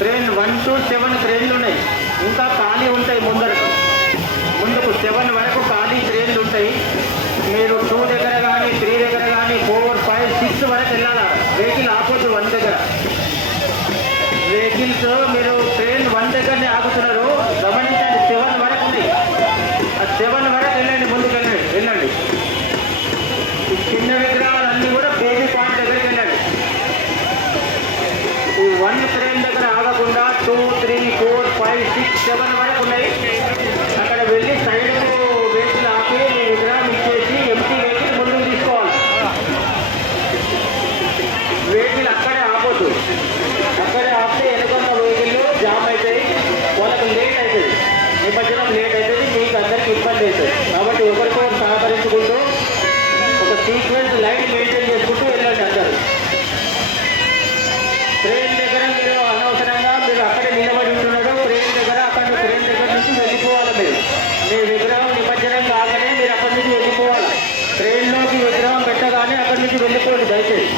Crane 1 to 7 క్రేన్లు ఉన్నాయి. ఇంకా ఖాళీ ఉంటాయి ముందుకు 7 వరకు ఖాళీ క్రేన్లు ఉంటాయి. మీరు 2 దగ్గర కానీ 3 దగ్గర కానీ 4, 5, 6 వరకు వెళ్ళాలి. వెహికల్ ఆపొద్దు 1 దగ్గర. వెహికల్స్ మీరు క్రేన్ 1 దగ్గరనే ఆగుతున్నారు, గమనించండి. 7 వరకు ఉంది. ఆ 7 వరకు వెళ్ళండి, ముందుకు వెళ్ళండి. ఈ చిన్న విగ్రహాలన్నీ కూడా బేబీ పాయింట్ దగ్గరికి వెళ్ళండి. ఈ 1 క్రేన్ దగ్గర ఆగకుండా 2, 3, 4, 5, 6, 7 వరకు ఉన్నాయి. అక్కడ వెళ్ళి సైడ్ వెహికల్ ఆపి మీ విగ్రహం ఇచ్చేసి ఎంటీ వెహికల్ ముందుకు తీసుకోవాలి. వెహికల్ అక్కడే ఆపొద్దు. అక్కడే ఆపితే వెనుకున్న వెహికల్ జామ్ అవుతాయి, వాళ్ళకి లేట్ అవుతుంది, నిమజ్జనం లేట్ అవుతుంది, మీకు అందరికీ ఇబ్బంది అవుతుంది. కాబట్టి ఒకరికొకరు సహకరించుకుంటూ ఒక సీక్వెన్స్ లైన్ మెయింటైన్ చేసుకుంటూ వెళ్ళండి అందరూ. ట్రైన్ దగ్గర మీరు అనవసరంగా మీరు అక్కడే నిలబడి ఉంటున్నారు. ట్రైన్ దగ్గర ట్రైన్ దగ్గర నుంచి వెళ్ళిపోవాలి. మీ విగ్రహం నిమజ్జనం కాగానే మీరు అక్కడి నుంచి వెళ్ళిపోవాలి. ట్రైన్లోకి విగ్రహం పెట్టగానే అక్కడి నుంచి వెళ్ళిపోండి దయచేసి.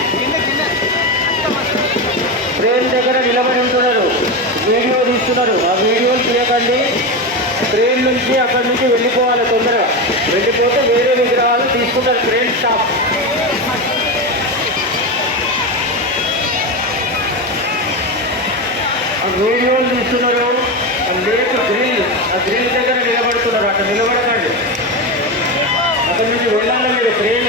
ట్రైన్ దగ్గర నిలబడి ఉంటున్నారు, వీడియో తీస్తున్నారు, ఆ వీడియోలు తీయకండి. ట్రైన్ నుంచి అక్కడి నుంచి వెళ్ళిపోవాలి తొందరగా. వెళ్ళిపోతే వేరే విగ్రహాలు తీసుకుంటారు ట్రైన్ స్టాప్. ఆ వీడియోలు తీస్తున్నారు, లేక్ గ్రిల్, ఆ గ్రిల్ దగ్గర నిలబడుతున్నారు. అక్కడ నిలబడకండి, అక్కడి నుంచి వెళ్ళాలి మీరు. ట్రైన్